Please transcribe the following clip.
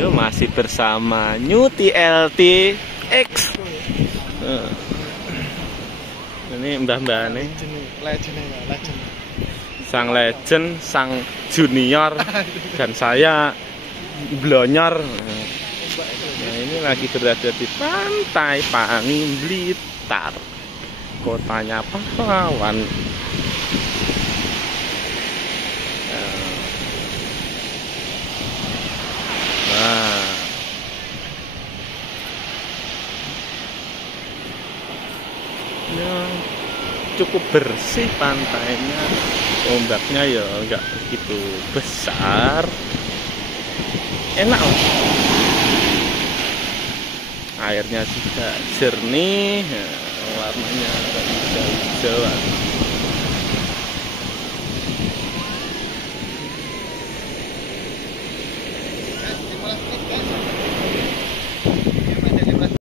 Yuk, masih bersama New TLT X. Ini mbah-mbah nih. Legend. Sang legend, sang junior, dan saya blonyor. Nah, ini lagi berada di Pantai Panging Blitar, kotanya pahlawan. Nah, ya, cukup bersih pantainya, ombaknya ya enggak begitu besar, enak loh. Airnya juga jernih, warnanya hijau-hijau.